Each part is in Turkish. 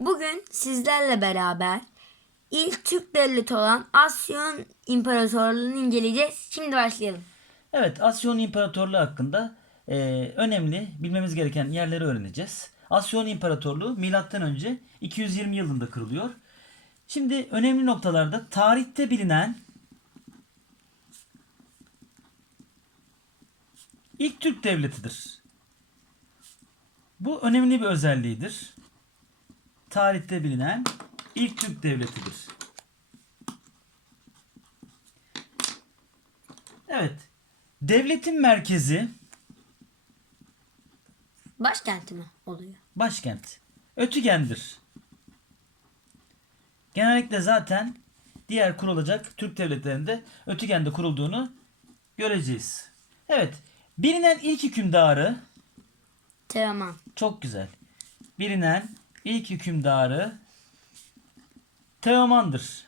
Bugün sizlerle beraber ilk Türk devleti olan Asyon İmparatorluğu'nu inceleyeceğiz. Şimdi başlayalım. Evet, Asyon İmparatorluğu hakkında e, önemli bilmemiz gereken yerleri öğreneceğiz. Asyon İmparatorluğu milattan önce 220 yılında kuruluyor. Şimdi önemli noktalarda tarihte bilinen ilk Türk devletidir. Bu önemli bir özelliğidir. Tarihte bilinen ilk Türk devletidir. Evet. Devletin merkezi Başkenti mi oluyor? başkent. Ötügen'dir. Genellikle zaten diğer kurulacak Türk devletlerinde Ötügen'de kurulduğunu göreceğiz. Evet. Bilinen ilk hükümdarı Teoman. çok güzel. Bilinen ilk hükümdarı Teoman'dır.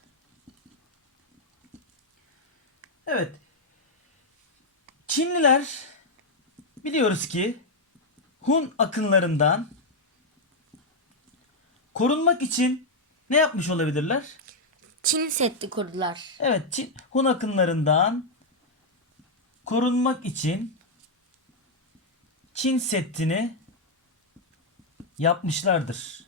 Evet. Çinliler biliyoruz ki Hun akınlarından korunmak için ne yapmış olabilirler? Çin Seddi kurdular. Evet, Çin, Hun akınlarından korunmak için Çin Seddi'ni yapmışlardır.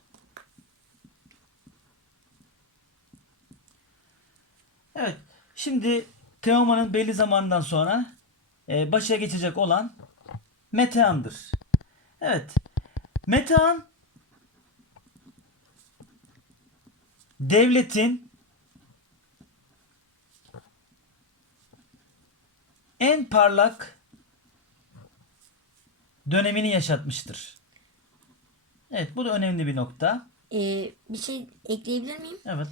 Evet, şimdi Teoman'ın belli zamandan sonra e, başa geçecek olan Metehan'dır. Evet, Metehan devletin en parlak dönemini yaşatmıştır. Evet bu da önemli bir nokta. Ee, bir şey ekleyebilir miyim? Evet.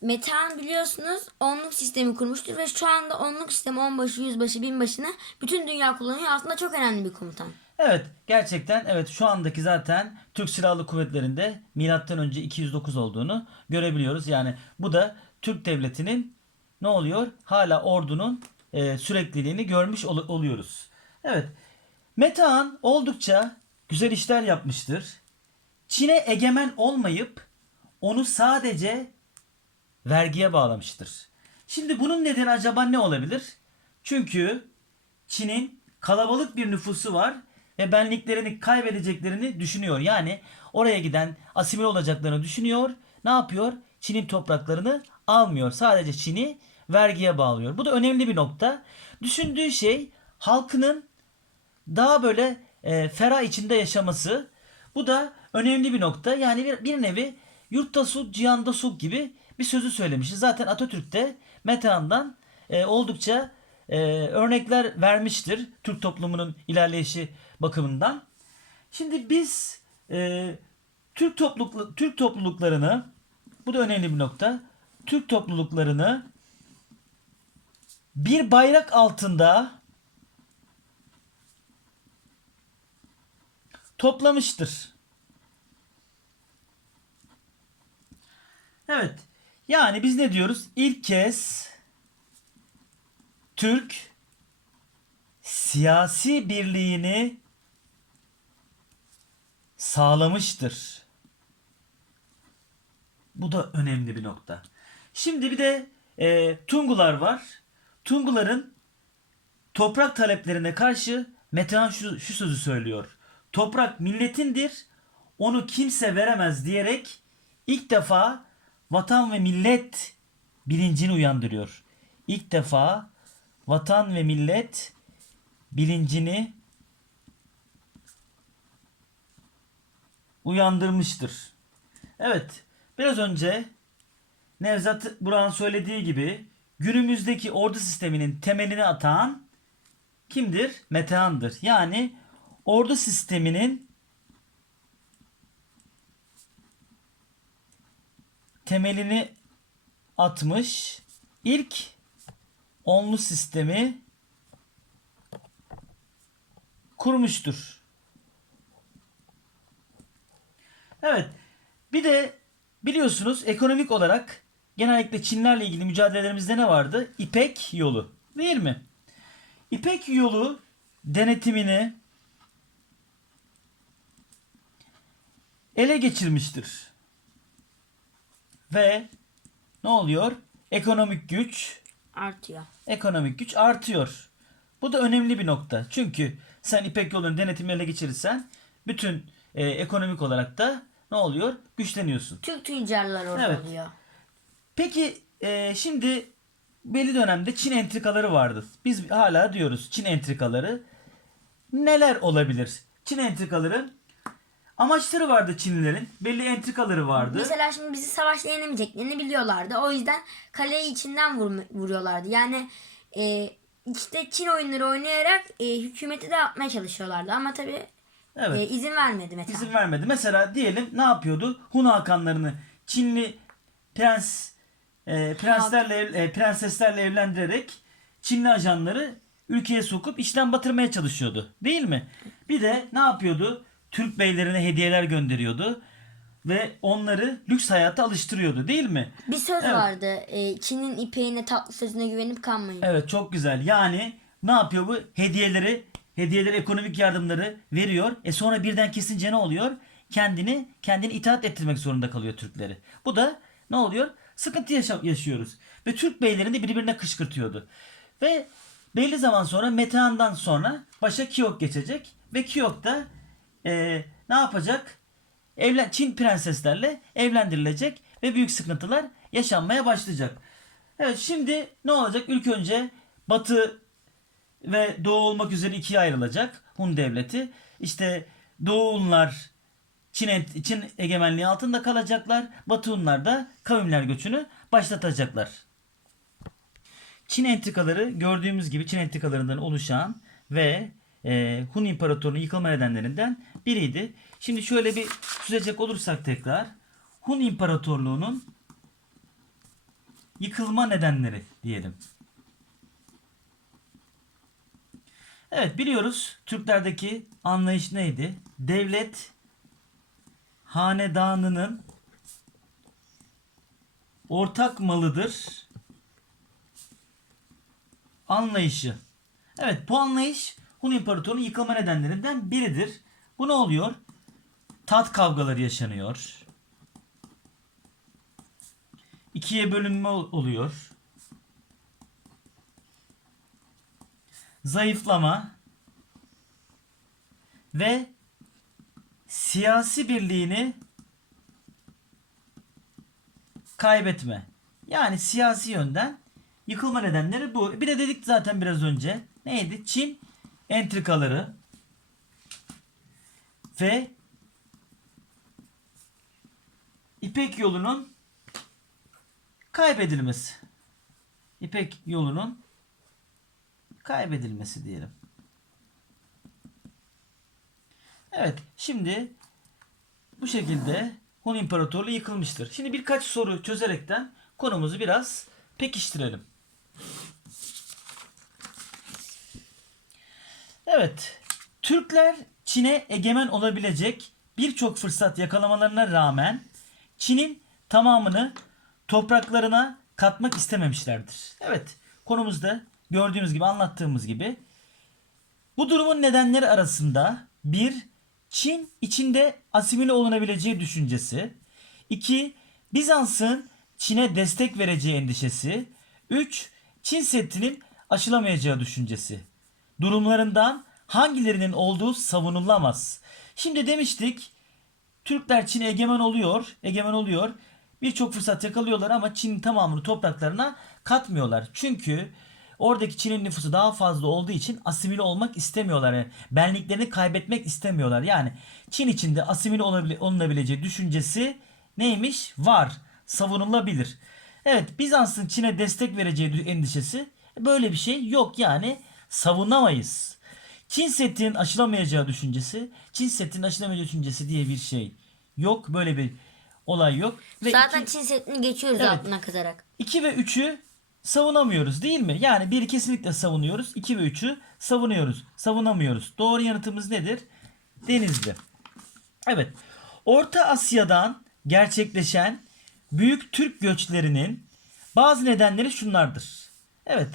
Metehan biliyorsunuz onluk sistemi kurmuştur ve şu anda onluk sistemi onbaşı, yüzbaşı, binbaşını bütün dünya kullanıyor. Aslında çok önemli bir komutan. Evet gerçekten evet şu andaki zaten Türk Silahlı Kuvvetleri'nde milattan önce 209 olduğunu görebiliyoruz. Yani bu da Türk devletinin ne oluyor? Hala ordunun e, sürekliliğini görmüş ol- oluyoruz. Evet. Metehan oldukça güzel işler yapmıştır. Çin'e egemen olmayıp onu sadece vergiye bağlamıştır. Şimdi bunun nedeni acaba ne olabilir? Çünkü Çin'in kalabalık bir nüfusu var ve benliklerini kaybedeceklerini düşünüyor. Yani oraya giden asimile olacaklarını düşünüyor. Ne yapıyor? Çin'in topraklarını almıyor. Sadece Çin'i vergiye bağlıyor. Bu da önemli bir nokta. Düşündüğü şey halkının daha böyle e, ferah içinde yaşaması. Bu da önemli bir nokta. Yani bir, bir nevi yurtta sulh, cihanda sulh gibi bir sözü söylemişiz. Zaten Atatürk'te Metehan'dan e, oldukça e, örnekler vermiştir Türk toplumunun ilerleyişi bakımından. Şimdi biz e, Türk topluluk Türk topluluklarını bu da önemli bir nokta. Türk topluluklarını bir bayrak altında toplamıştır. Evet. Yani biz ne diyoruz? İlk kez Türk siyasi birliğini sağlamıştır. Bu da önemli bir nokta. Şimdi bir de e, Tungular var. Tunguların toprak taleplerine karşı Metehan şu, şu sözü söylüyor. Toprak milletindir, onu kimse veremez diyerek ilk defa vatan ve millet bilincini uyandırıyor. İlk defa vatan ve millet bilincini uyandırmıştır. Evet, biraz önce Nevzat Burak'ın söylediği gibi günümüzdeki ordu sisteminin temelini atan kimdir? Metehan'dır. Yani ordu sisteminin temelini atmış ilk onlu sistemi kurmuştur. Evet. Bir de biliyorsunuz ekonomik olarak genellikle Çinlerle ilgili mücadelelerimizde ne vardı? İpek yolu. Değil mi? İpek yolu denetimini ele geçirmiştir. Ve ne oluyor? Ekonomik güç Artıyor. ekonomik güç artıyor. Bu da önemli bir nokta. Çünkü sen İpek yolunu denetimini ele geçirirsen bütün e, ekonomik olarak da ne oluyor? Güçleniyorsun. Türk tüccarlar orada Evet. oluyor. Peki e, şimdi belli dönemde Çin entrikaları vardı. Biz hala diyoruz Çin entrikaları. Neler olabilir? Çin entrikaları amaçları vardı Çinlilerin. Belli entrikaları vardı. Mesela şimdi bizi savaşta yenemeyeceklerini biliyorlardı. O yüzden kaleyi içinden vurma- vuruyorlardı. Yani e, işte Çin oyunları oynayarak e, hükümeti dağıtmaya çalışıyorlardı. Ama tabii Evet. e, izin vermedi Meta. İzin vermedi. Mesela diyelim ne yapıyordu? Hun hakanlarını Çinli prens e, prenslerle e, prenseslerle evlendirerek Çinli ajanları ülkeye sokup işten batırmaya çalışıyordu. Değil mi? Bir de ne yapıyordu? Türk beylerine hediyeler gönderiyordu ve onları lüks hayata alıştırıyordu, değil mi? Bir söz Evet. vardı. e, Çin'in ipeğine tatlı sözüne güvenip kanmayın. Evet çok güzel. Yani ne yapıyor bu? Hediyeleri, hediyeleri, ekonomik yardımları veriyor. E sonra birden kesince ne oluyor? Kendini kendini itaat ettirmek zorunda kalıyor Türkleri. Bu da ne oluyor? Sıkıntı yaşa- yaşıyoruz. Ve Türk beylerini de birbirine kışkırtıyordu. Ve belli zaman sonra Metehan'dan sonra başa Kiyok geçecek. Ve Kiyok da e, ne yapacak? Evlen Çin prenseslerle evlendirilecek ve büyük sıkıntılar yaşanmaya başlayacak. Evet şimdi ne olacak? İlk önce Batı ve Doğu olmak üzere ikiye ayrılacak Hun devleti. İşte Doğu Hunlar Çin, Çin egemenliği altında kalacaklar. Batı Hunlar da kavimler göçünü başlatacaklar. Çin entrikaları gördüğümüz gibi Çin entrikalarından oluşan ve e, Hun İmparatorluğu'nun yıkılma nedenlerinden biriydi. Şimdi şöyle bir süzecek olursak tekrar Hun İmparatorluğu'nun yıkılma nedenleri diyelim. Evet biliyoruz Türklerdeki anlayış neydi? Devlet hanedanının ortak malıdır anlayışı. Evet bu anlayış Hun İmparatorluğu'nun yıkılma nedenlerinden biridir. Bu ne oluyor? Tat kavgaları yaşanıyor. İkiye bölünme ol- oluyor. Zayıflama ve siyasi birliğini kaybetme. Yani siyasi yönden yıkılma nedenleri bu. Bir de dedik zaten biraz önce. Neydi? Çin entrikaları ve İpek yolunun kaybedilmesi. İpek yolunun kaybedilmesi diyelim. Evet, şimdi bu şekilde Hun İmparatorluğu yıkılmıştır. Şimdi birkaç soru çözerekten konumuzu biraz pekiştirelim. Evet, Türkler Çin'e egemen olabilecek birçok fırsat yakalamalarına rağmen Çin'in tamamını topraklarına katmak istememişlerdir. Evet, konumuzda gördüğümüz gibi anlattığımız gibi bu durumun nedenleri arasında bir Çin içinde asimile olunabileceği düşüncesi, iki Bizans'ın Çin'e destek vereceği endişesi, üç Çin Seddi'nin aşılamayacağı düşüncesi. Durumlarından hangilerinin olduğu savunulamaz. Şimdi demiştik Türkler Çin'e egemen oluyor, egemen oluyor. Birçok fırsat yakalıyorlar ama Çin'in tamamını topraklarına katmıyorlar. Çünkü oradaki Çin'in nüfusu daha fazla olduğu için asimile olmak istemiyorlar. Yani benliklerini kaybetmek istemiyorlar. Yani Çin içinde asimile olunabileceği düşüncesi neymiş? Var. Savunulabilir. Evet Bizans'ın Çin'e destek vereceği endişesi böyle bir şey yok yani savunamayız. Çin Seddi'nin aşılamayacağı düşüncesi, Çin Seddi'nin aşılamayacağı düşüncesi diye bir şey yok. Böyle bir olay yok. Ve Zaten iki- Çin Seddi'ni geçiyoruz Evet. altına kazarak. 2 ve 3'ü savunamıyoruz değil mi? Yani biri kesinlikle savunuyoruz. 2 ve 3'ü savunuyoruz. Savunamıyoruz. Doğru yanıtımız nedir? Denizli. Evet. Orta Asya'dan gerçekleşen büyük Türk göçlerinin bazı nedenleri şunlardır. Evet.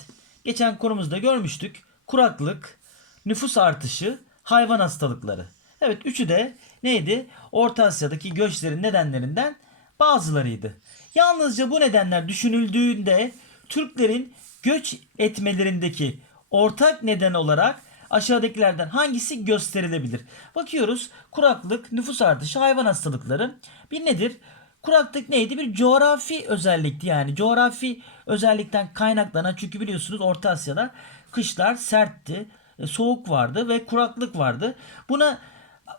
Geçen konumuzda görmüştük. Kuraklık, nüfus artışı, hayvan hastalıkları. Evet üçü de neydi? Orta Asya'daki göçlerin nedenlerinden bazılarıydı. Yalnızca bu nedenler düşünüldüğünde Türklerin göç etmelerindeki ortak neden olarak aşağıdakilerden hangisi gösterilebilir? Bakıyoruz kuraklık, nüfus artışı, hayvan hastalıkları. Bir nedir? Kuraklık neydi? Bir coğrafi özellikti yani. Coğrafi özellikten kaynaklanan çünkü biliyorsunuz Orta Asya'da kışlar sertti, e, soğuk vardı ve kuraklık vardı. Buna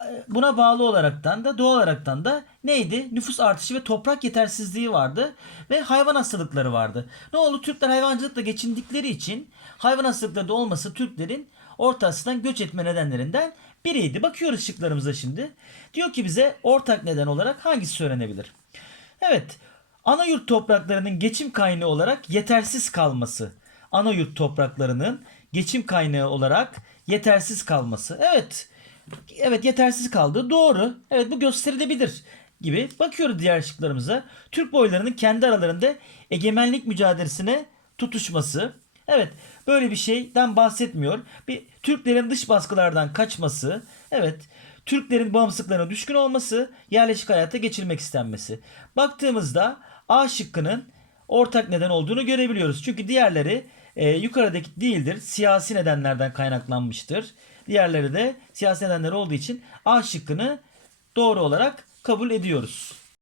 e, buna bağlı olaraktan da doğal olaraktan da neydi? Nüfus artışı ve toprak yetersizliği vardı ve hayvan hastalıkları vardı. Ne oldu? Türkler hayvancılıkla geçindikleri için hayvan hastalıkları da olması Türklerin Orta Asya'dan göç etme nedenlerinden biriydi. Bakıyoruz şıklarımıza şimdi. Diyor ki bize ortak neden olarak hangisi söylenebilir? Evet. Ana yurt topraklarının geçim kaynağı olarak yetersiz kalması. Ana yurt topraklarının geçim kaynağı olarak yetersiz kalması. Evet. Evet yetersiz kaldı. Doğru. Evet bu gösterilebilir gibi. Bakıyoruz diğer şıklarımıza. Türk boylarının kendi aralarında egemenlik mücadelesine tutuşması. Evet böyle bir şeyden bahsetmiyor. Bir Türklerin dış baskılardan kaçması. Evet. Türklerin bağımsızlıklarına düşkün olması, yerleşik hayata geçirmek istenmesi. Baktığımızda A şıkkının ortak neden olduğunu görebiliyoruz. Çünkü diğerleri e, yukarıdaki değildir. Siyasi nedenlerden kaynaklanmıştır. Diğerleri de siyasi nedenler olduğu için A şıkkını doğru olarak kabul ediyoruz.